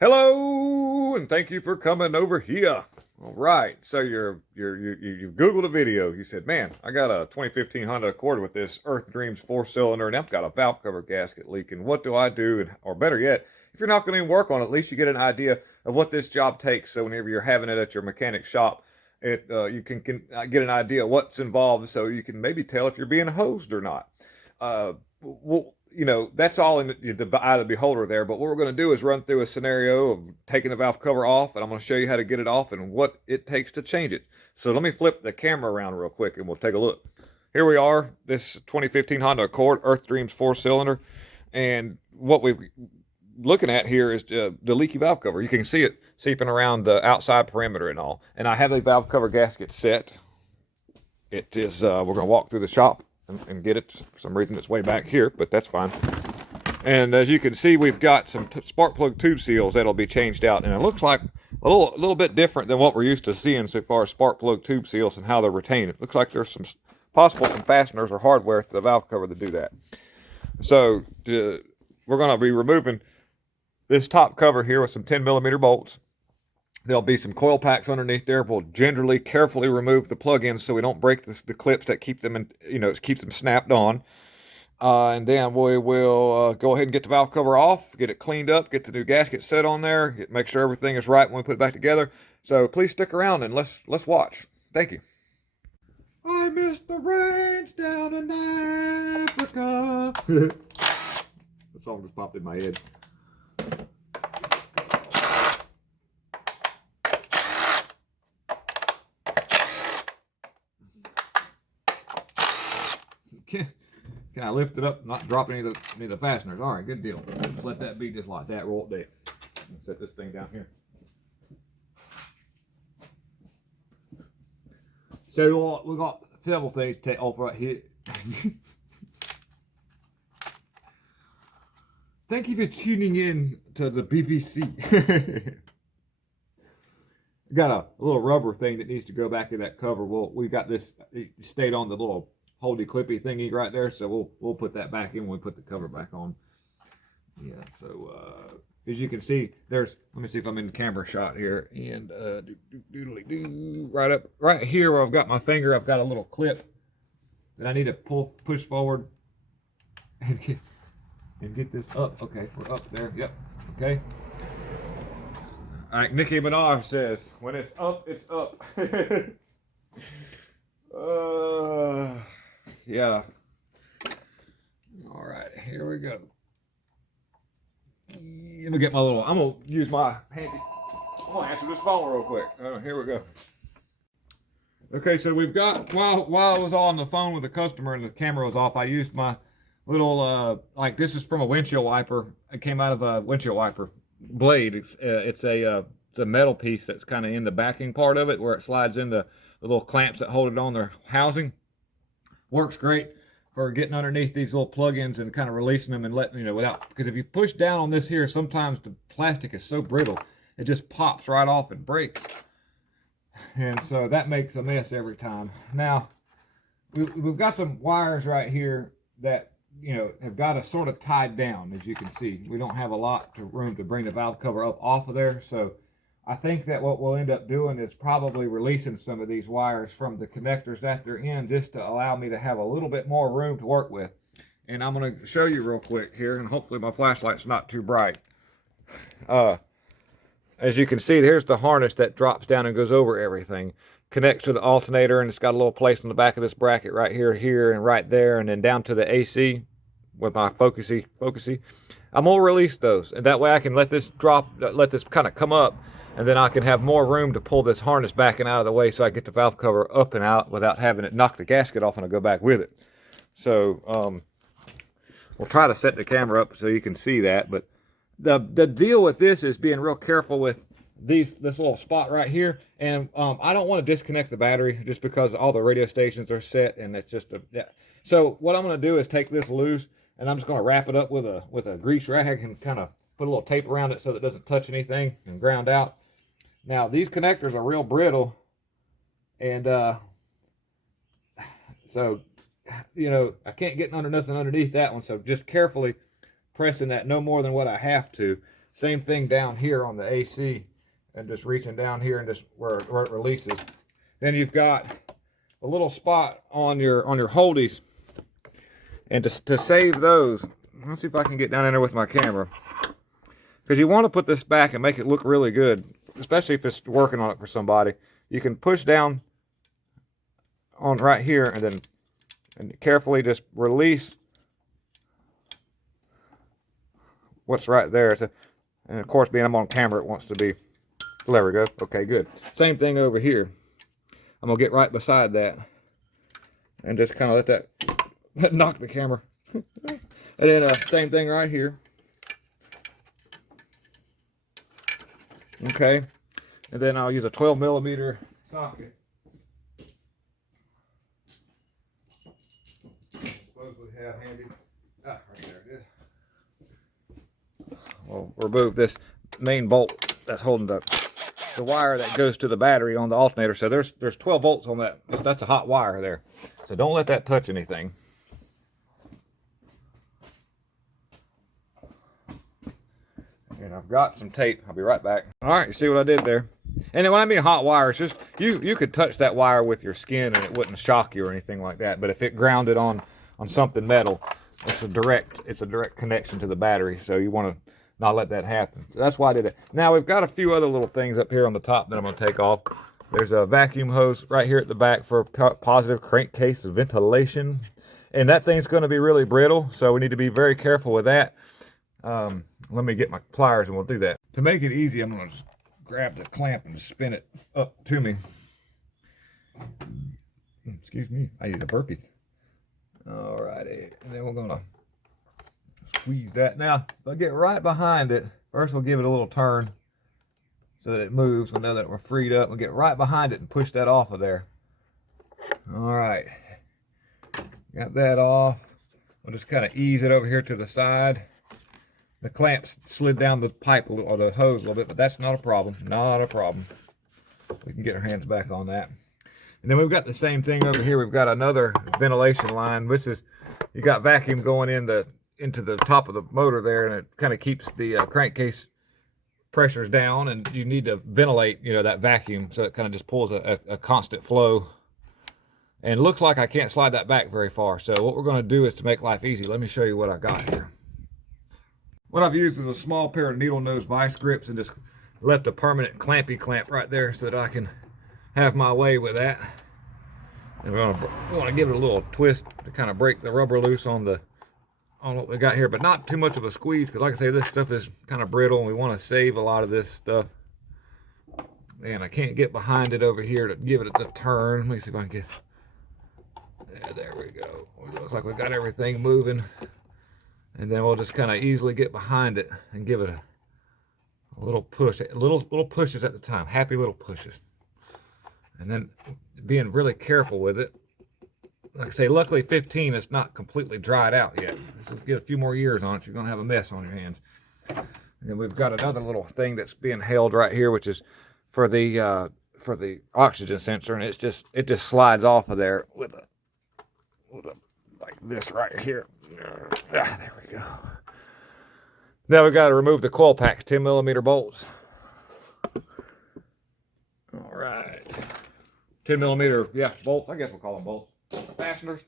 Hello, and thank you for coming over here. All right, so you Googled a video. You said, "Man, I got a 2015 Honda Accord with this Earth Dreams four-cylinder, and I've got a valve cover gasket leaking. What do I do?" And, or better yet, if you're not going to even work on it, at least you get an idea of what this job takes. So whenever you're having it at your mechanic shop, you can get an idea of what's involved, so you can maybe tell if you're being hosed or not. Well, that's all in the eye of the beholder there. But what we're going to do is run through a scenario of taking the valve cover off, and I'm going to show you how to get it off and what it takes to change it. So let me flip the camera around real quick, and we'll take a look. Here we are, this 2015 Honda Accord Earth Dreams four-cylinder, and what we're looking at here is the leaky valve cover. You can see it seeping around the outside perimeter and all. And I have a valve cover gasket set. It is. We're going to walk through the shop and get it. For some reason it's way back here, but that's fine. And as you can see, we've got some spark plug tube seals that'll be changed out, and it looks like a little bit different than what we're used to seeing so far as spark plug tube seals and how they're retained. It looks like there's some fasteners or hardware to the valve cover to do that. So we're going to be removing this top cover here with some 10mm bolts. There'll be some coil packs underneath there. We'll gingerly, carefully remove the plug-ins so we don't break the clips that keep them in, keeps them snapped on. And then we will go ahead and get the valve cover off, get it cleaned up, get the new gasket set on there, make sure everything is right when we put it back together. So please stick around and let's watch. Thank you. I miss the rains down in Africa. The song just popped in my head. Can I lift it up, not drop any of the fasteners? All right, good deal. Just let that be just like that. Roll it there. Set this thing down here. So we got several things to take off right here. Thank you for tuning in to the BBC. Got a little rubber thing that needs to go back in that cover. Well, we got this. It stayed on the little holdy clippy thingy right there, so we'll put that back in when we put the cover back on. Yeah, so as you can see, let me see if I'm in the camera shot here, and right here where I've got my finger, I've got a little clip that I need to push forward and get this up. Okay, we're up there. Yep. Okay. Like Nicki Minaj says, when it's up, it's up. Yeah. All right, here we go. Let me get my little. I'm gonna use my handy. I'm gonna answer this phone real quick. Here we go. Okay, so we've got while I was on the phone with the customer and the camera was off, I used my little like this is from a windshield wiper. It came out of a windshield wiper blade. It's a metal piece that's kind of in the backing part of it where it slides into the little clamps that hold it on their housing. Works great for getting underneath these little plug-ins and kind of releasing them and letting, without, because if you push down on this here, sometimes the plastic is so brittle, it just pops right off and breaks. And so that makes a mess every time. Now, we've got some wires right here that, have got us sort of tied down, as you can see. We don't have a lot of room to bring the valve cover up off of there, so I think that what we'll end up doing is probably releasing some of these wires from the connectors that they're in just to allow me to have a little bit more room to work with. And I'm going to show you real quick here, and hopefully my flashlight's not too bright. As you can see, here's the harness that drops down and goes over everything. Connects to the alternator, and it's got a little place in the back of this bracket right here, and right there, and then down to the AC with my focusy. I'm going to release those, and that way I can let this kind of come up, and then I can have more room to pull this harness back and out of the way so I get the valve cover up and out without having it knock the gasket off and I go back with it. So we'll try to set the camera up so you can see that. But the deal with this is being real careful with this little spot right here. And I don't want to disconnect the battery just because all the radio stations are set, and it's just So what I'm going to do is take this loose, and I'm just going to wrap it up with a grease rag and kind of put a little tape around it so that it doesn't touch anything and ground out. Now, these connectors are real brittle, and so, I can't get under nothing underneath that one, so just carefully pressing that no more than what I have to Same thing down here on the AC, and just reaching down here and just where it releases. Then you've got a little spot on your holdies, and to save those, let's see if I can get down in there with my camera, because you want to put this back and make it look really good, especially if it's working on it for somebody. You can push down on right here and carefully just release what's right there. And of course, being I'm on camera, it wants to be. There we go. Okay, good. Same thing over here. I'm gonna get right beside that and just kind of let that knock the camera. And then same thing right here. Okay, and then I'll use a 12mm socket. Suppose we have handy. Right there it is. We'll remove this main bolt that's holding the wire that goes to the battery on the alternator. So there's 12 volts on that. That's a hot wire there. So don't let that touch anything. And I've got some tape. I'll be right back. All right, you see what I did there? And then when I mean hot wire, it's just you could touch that wire with your skin and it wouldn't shock you or anything like that. But if it grounded on something metal, it's a direct connection to the battery. So you want to not let that happen. So that's why I did it. Now we've got a few other little things up here on the top that I'm going to take off. There's a vacuum hose right here at the back for positive crankcase ventilation. And that thing's going to be really brittle, so we need to be very careful with that. Let me get my pliers and we'll do that. To make it easy, I'm going to grab the clamp and spin it up to me. Excuse me, I need a burpee. All righty, and then we're going to squeeze that. Now, if I get right behind it, first we'll give it a little turn so that it moves. We'll know that we're freed up. We'll get right behind it and push that off of there. All right, got that off. We'll just kind of ease it over here to the side. The clamps slid down the pipe a little, or the hose a little bit, but that's not a problem. Not a problem. We can get our hands back on that. And then we've got the same thing over here. We've got another ventilation line. This is, you got vacuum going into the top of the motor there, and it kind of keeps the crankcase pressures down, and you need to ventilate, that vacuum, so it kind of just pulls a constant flow. And it looks like I can't slide that back very far. So what we're going to do is to make life easy. Let me show you what I got here. What I've used is a small pair of needle nose vice grips and just left a permanent clampy clamp right there so that I can have my way with that. And we want to give it a little twist to kind of break the rubber loose on what we got here, but not too much of a squeeze, because like I say, this stuff is kind of brittle and we want to save a lot of this stuff. And I can't get behind it over here to give it a turn. Let me see if I can get, there we go. It looks like we got everything moving. And then we'll just kind of easily get behind it and give it a little push, little pushes at the time, happy little pushes. And then being really careful with it. Like I say, luckily 15 is not completely dried out yet. So get a few more years on it, you're gonna have a mess on your hands. And then we've got another little thing that's being held right here, which is for the oxygen sensor, and it just slides off of there with a like this right here. There we go. Now we've got to remove the coil packs, 10mm bolts. All right, 10mm, yeah, bolts. I guess we'll call them bolts. Fasteners,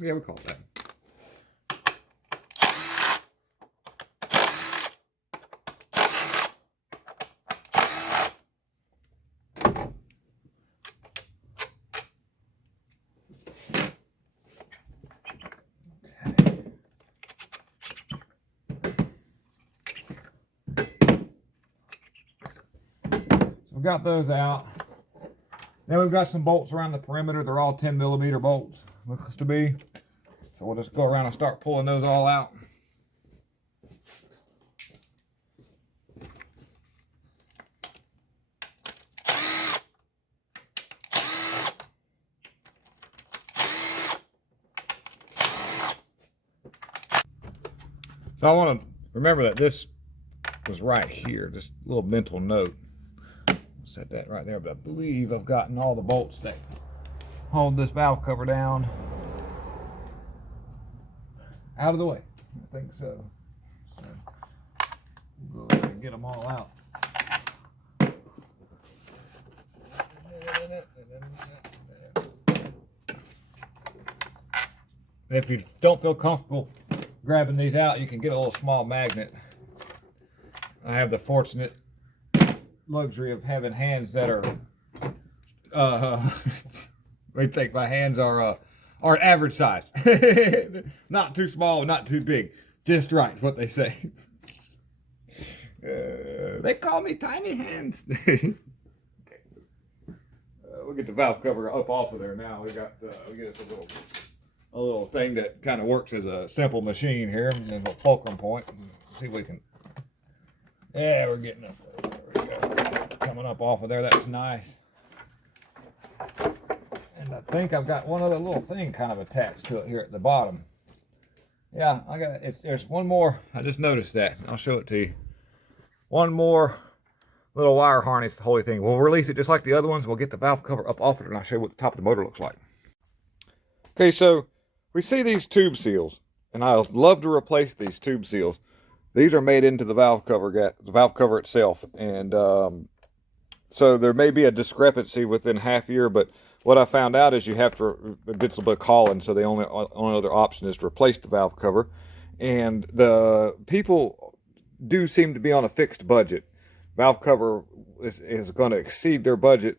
yeah, we call it that. We've got those out. Now we've got some bolts around the perimeter. They're all 10mm bolts, looks to be. So we'll just go around and start pulling those all out. So I want to remember that this was right here, just a little mental note. Set that right there, but I believe I've gotten all the bolts that hold this valve cover down out of the way. I think so. Go ahead and get them all out. If you don't feel comfortable grabbing these out, you can get a little small magnet. I have the fortunate luxury of having hands that are I think my hands are average size. Not too small, not too big. Just right, is what they say. They call me tiny hands. We'll get the valve cover up off of there now. We get us a little thing that kind of works as a simple machine here, and then a fulcrum point. See if we can. Yeah, we're getting up there. There we go. Coming up off of there. That's nice. And I think I've got one other little thing kind of attached to it here at the bottom. Yeah, I got it. There's one more. I just noticed that. I'll show it to you. One more little wire harness, the whole thing. We'll release it just like the other ones. We'll get the valve cover up off it, and I'll show you what the top of the motor looks like. Okay, so we see these tube seals, and I'd love to replace these tube seals. These are made into the valve cover itself, and so there may be a discrepancy within half year, but what I found out is you have to, it's a little bit of calling, so the only other option is to replace the valve cover. And the people do seem to be on a fixed budget. Valve cover is going to exceed their budget,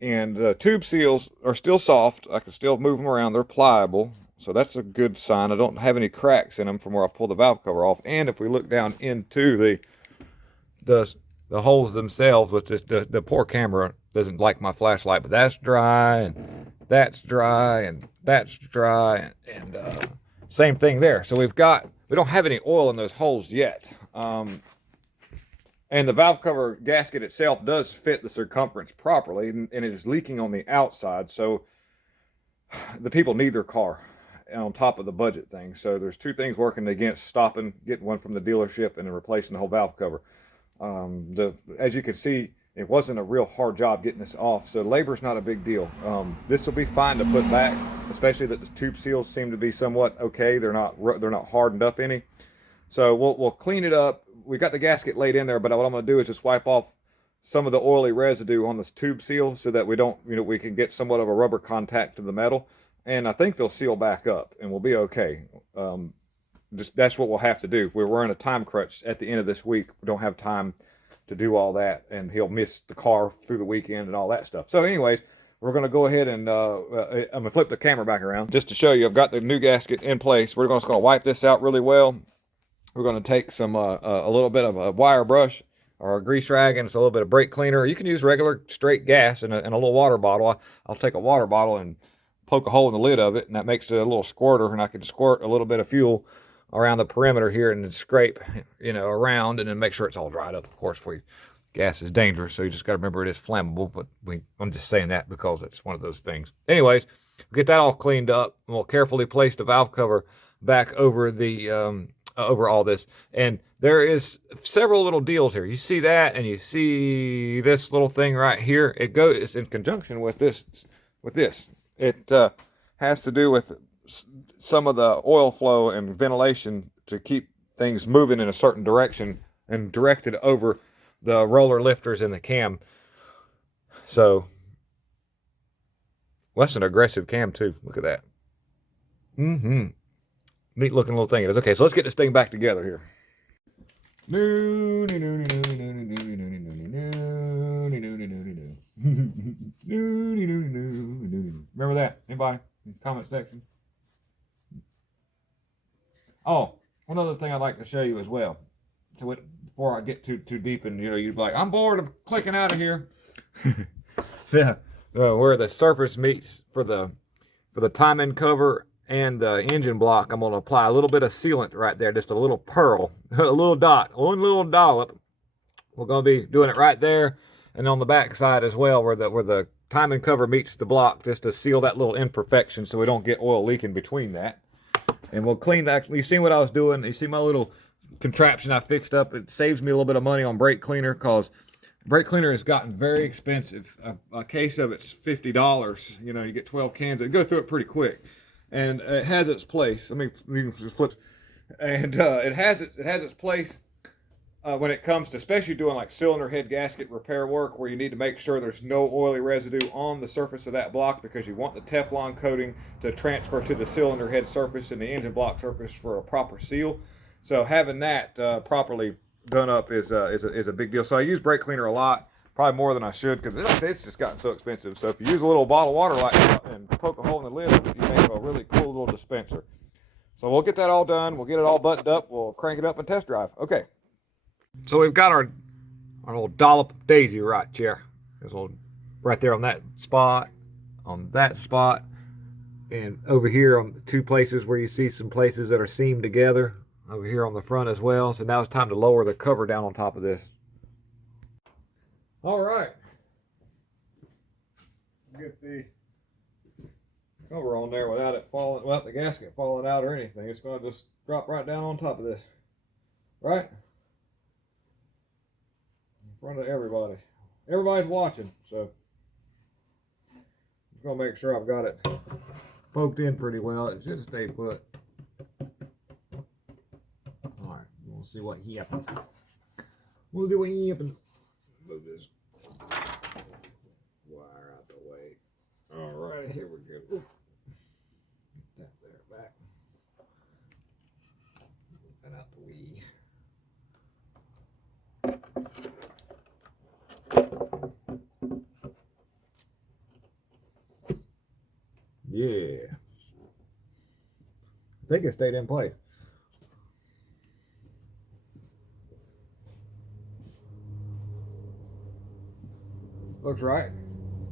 and the tube seals are still soft. I can still move them around. They're pliable, so that's a good sign. I don't have any cracks in them from where I pull the valve cover off. And if we look down into the holes themselves, which is the poor camera doesn't like my flashlight, but that's dry, and that's dry, and that's dry, and same thing there. So we don't have any oil in those holes yet. And the valve cover gasket itself does fit the circumference properly, and it is leaking on the outside. So the people need their car on top of the budget thing. So there's two things working against stopping, getting one from the dealership, and then replacing the whole valve cover. As you can see, it wasn't a real hard job getting this off, so labor's not a big deal. This will be fine to put back, especially that the tube seals seem to be somewhat okay. They're not hardened up any. So we'll clean it up. We got the gasket laid in there, but what I'm going to do is just wipe off some of the oily residue on this tube seal so that we can get somewhat of a rubber contact to the metal, and I think they'll seal back up, and we'll be okay. That's what we'll have to do. We're in a time crunch at the end of this week. We don't have time to do all that, and he'll miss the car through the weekend and all that stuff. So anyways, we're going to go ahead and I'm going to flip the camera back around just to show you. I've got the new gasket in place. We're just going to wipe this out really well. We're going to take some a little bit of a wire brush or a grease rag, and it's a little bit of brake cleaner. You can use regular straight gas and a little water bottle. I'll take a water bottle and poke a hole in the lid of it, and that makes it a little squirter, and I can squirt a little bit of fuel around the perimeter here and then scrape, around, and then make sure it's all dried up. Of course, gas is dangerous, so you just got to remember it is flammable, but I'm just saying that because it's one of those things. Anyways, we'll get that all cleaned up, and we'll carefully place the valve cover back over over all this. And there is several little deals here. You see that, and you see this little thing right here. It's in conjunction with this. It has to do with some of the oil flow and ventilation to keep things moving in a certain direction and directed over the roller lifters in the cam. So, well, that's an aggressive cam too. Look at that. Neat looking little thing it is. Okay, so let's get this thing back together here. Remember that? Anybody? In the comment section. Oh, one other thing I'd like to show you as well. So before I get too deep and you'd be like, I'm bored, I'm clicking out of here. Where the surface meets for the timing cover and the engine block, I'm going to apply a little bit of sealant right there, just a little pearl, a little dot, one little dollop. We're going to be doing it right there and on the back side as well, where the timing cover meets the block, just to seal that little imperfection so we don't get oil leaking between that. And we'll clean that. You see what I was doing? You see my little contraption I fixed up? It saves me a little bit of money on brake cleaner, because brake cleaner has gotten very expensive. A case of it's $50. You get 12 cans. It go through it pretty quick. And it has its place. Let me just flip. And it has its place when it comes to especially doing like cylinder head gasket repair work, where you need to make sure there's no oily residue on the surface of that block, because you want the Teflon coating to transfer to the cylinder head surface and the engine block surface for a proper seal. So having that properly done up is a big deal. So I use brake cleaner a lot, probably more than I should, because it's just gotten so expensive. So if you use a little bottle of water like that and poke a hole in the lid, you make a really cool little dispenser. So we'll get that all done. We'll get it all buttoned up. We'll crank it up and test drive. Okay. So we've got our little dollop of daisy right here. There's a little right there on that spot, and over here on the two places where you see some places that are seamed together, over here on the front as well. So now it's time to lower the cover down on top of this. All right. Get the cover on there without it falling, without the gasket falling out or anything. It's going to just drop right down on top of this, right in front of everybody. Everybody's watching, so I'm just going to make sure I've got it poked in pretty well. It should stay put. All right, we'll see what happens. We'll do what happens. Move this wire out the way. All right, here we go. Ooh. That there back. Move that out the way. Yeah. I think it stayed in place. Looks right.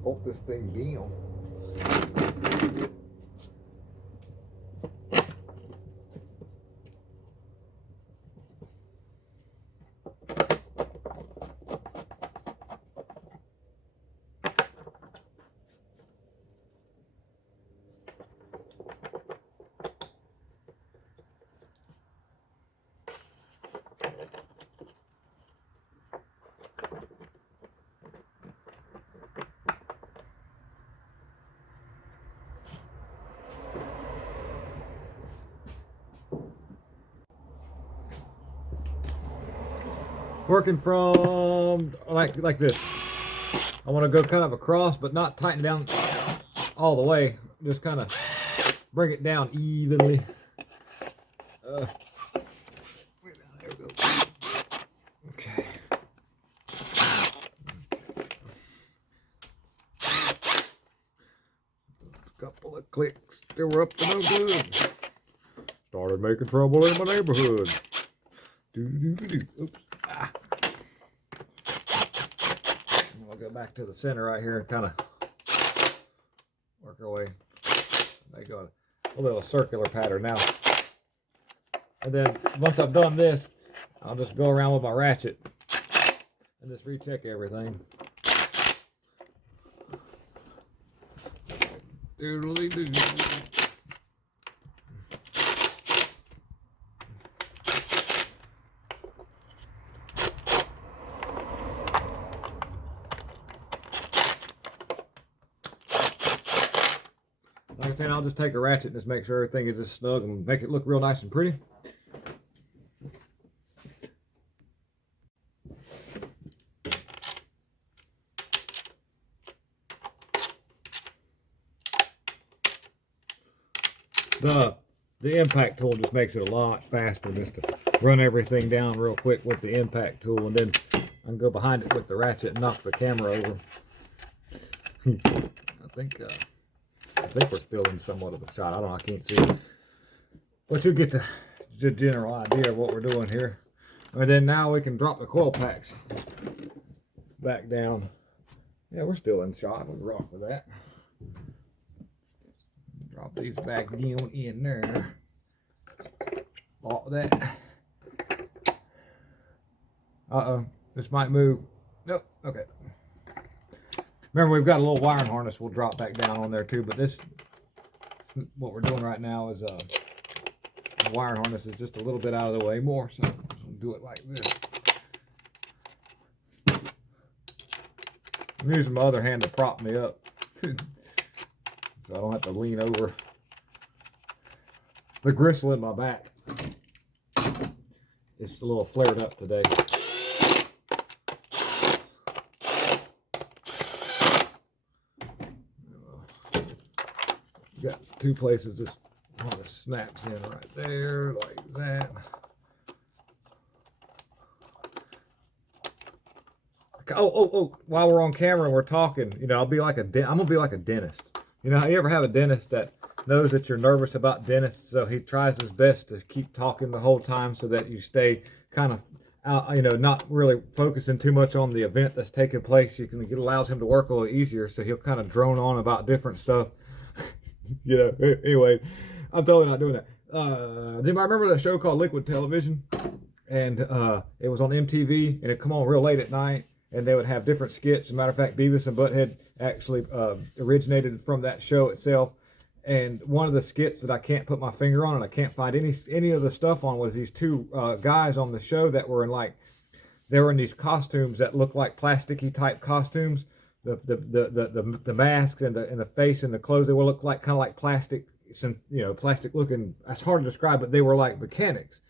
Bolt this thing down. Working from like this. I want to go kind of across, but not tighten down all the way. Just kind of bring it down evenly. There we go. Okay. Couple of clicks. They were up to no good. Started making trouble in my neighborhood. Oops. We'll go back to the center right here and kind of work our way. They got a little circular pattern now. And then once I've done this, I'll just go around with my ratchet and just recheck everything. Doodly doo. Like I said, I'll just take a ratchet and just make sure everything is just snug and make it look real nice and pretty. The impact tool just makes it a lot faster just to run everything down real quick with the impact tool, and then I can go behind it with the ratchet and knock the camera over. I think we're still in somewhat of a shot. I don't know, I can't see it. But you get the general idea of what we're doing here. And then now we can drop the coil packs back down. Yeah, we're still in shot. We'll rock with that. Drop these back down in there. Lock that. Uh-oh. This might move. Nope. Okay. Remember, we've got a little wiring harness we'll drop back down on there too, but this, what we're doing right now is the wiring harness is just a little bit out of the way more, so we'll do it like this. I'm using my other hand to prop me up. So I don't have to lean over the gristle in my back. It's a little flared up today. two places. Just kind of snaps in right there, like that. Oh! While we're on camera and we're talking, you know, I'm gonna be like a dentist. You know, you ever have a dentist that knows that you're nervous about dentists, so he tries his best to keep talking the whole time so that you stay kind of out, you know, not really focusing too much on the event that's taking place. It allows him to work a little easier, so he'll kind of drone on about different stuff. You know, anyway, I'm totally not doing that. Does anybody remember that show called Liquid Television? And it was on MTV, and it'd come on real late at night, and they would have different skits. As a matter of fact, Beavis and Butthead actually originated from that show itself. And one of the skits that I can't put my finger on and I can't find any of the stuff on was these two guys on the show that were they were in these costumes that looked like plasticky type costumes. The masks and the face and the clothes, they would look like kind of like plastic, plastic looking. That's hard to describe, but they were like mechanics.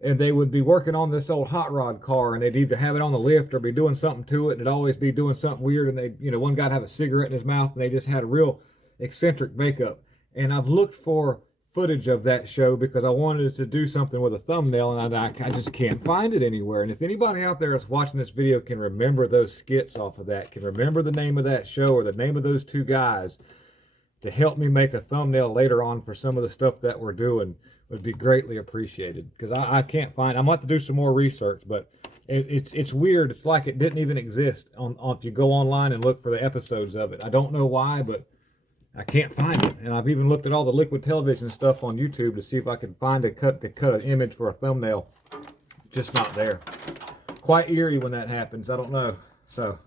And they would be working on this old hot rod car, and they'd either have it on the lift or be doing something to it, and it'd always be doing something weird. And one guy'd have a cigarette in his mouth, and they just had a real eccentric makeup. And I've looked for footage of that show because I wanted to do something with a thumbnail, and I just can't find it anywhere. And if anybody out there that's watching this video can remember those skits off of that, can remember the name of that show or the name of those two guys, to help me make a thumbnail later on for some of the stuff that we're doing, would be greatly appreciated. Because I can't find. I'm going to have to do some more research, but it's weird. It's like it didn't even exist on if you go online and look for the episodes of it. I don't know why, but I can't find it. And I've even looked at all the Liquid Television stuff on YouTube to see if I can find to cut an image for a thumbnail. Just not there. Quite eerie when that happens. I don't know. So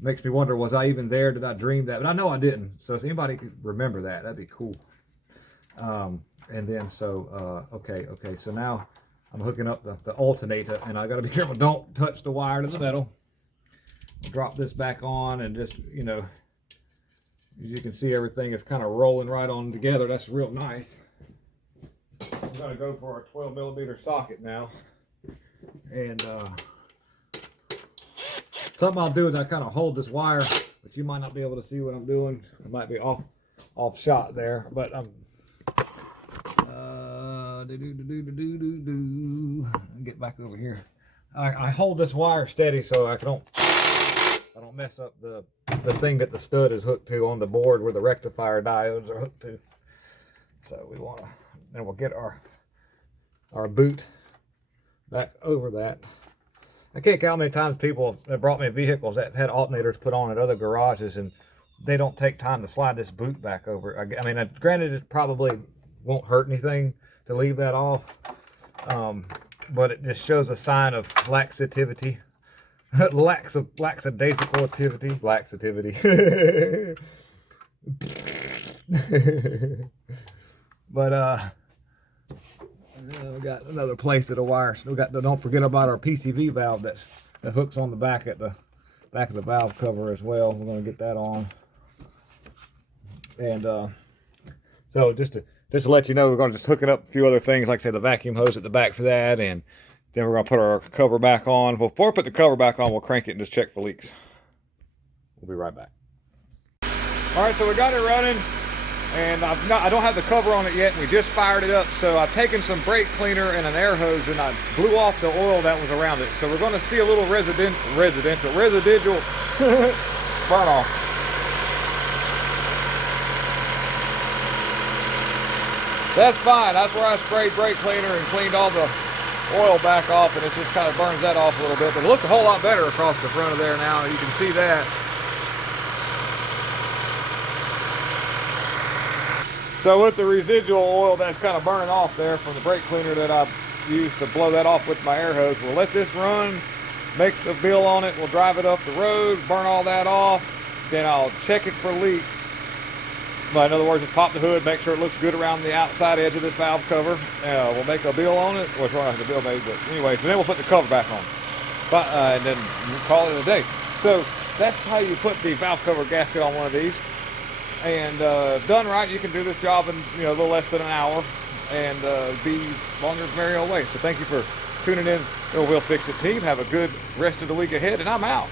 makes me wonder, was I even there? Did I dream that? But I know I didn't. So if anybody could remember that, that'd be cool. And then okay. So now I'm hooking up the alternator, and I got to be careful. Don't touch the wire to the metal. I'll drop this back on, and just, as you can see, everything is kind of rolling right on together. That's real nice. I'm going to go for a 12 millimeter socket now. And something I'll do is I kind of hold this wire, but you might not be able to see what I'm doing. It might be off shot there, but I'm get back over here. I hold this wire steady so I don't mess up the thing that the stud is hooked to on the board where the rectifier diodes are hooked to. So we want to, then we'll get our boot back over that. I can't count how many times people have brought me vehicles that had alternators put on at other garages, and they don't take time to slide this boot back over. I mean, granted, it probably won't hurt anything to leave that off, but it just shows a sign of laxativity. Lackadaisical laxativity. But we got another place of the wire. So don't forget about our PCV valve that hooks on the back of the valve cover as well. We're going to get that on. And so just to let you know, we're going to just hook it up a few other things, like I said, the vacuum hose at the back for that, and then we're going to put our cover back on. Before we put the cover back on, we'll crank it and just check for leaks. We'll be right back. All right, so we got it running, and I don't have the cover on it yet, and we just fired it up. So I've taken some brake cleaner and an air hose, and I blew off the oil that was around it. So we're going to see a little residual burn off. That's fine. That's where I sprayed brake cleaner and cleaned all the oil back off, and it just kind of burns that off a little bit. But it looks a whole lot better across the front of there now. You can see that. So with the residual oil that's kind of burning off there from the brake cleaner that I used to blow that off with my air hose, we'll let this run, make the bill on it, we'll drive it up the road, burn all that off, then I'll check it for leaks. But in other words, just pop the hood, make sure it looks good around the outside edge of this valve cover. We'll make a bill on it. Well, it's not the bill made, but anyway, so then we'll put the cover back on. And then we'll call it a day. So that's how you put the valve cover gasket on one of these. And done right, you can do this job in a little less than an hour and be longer than merry old way. So thank you for tuning in to the Will Fix It team. Have a good rest of the week ahead, and I'm out.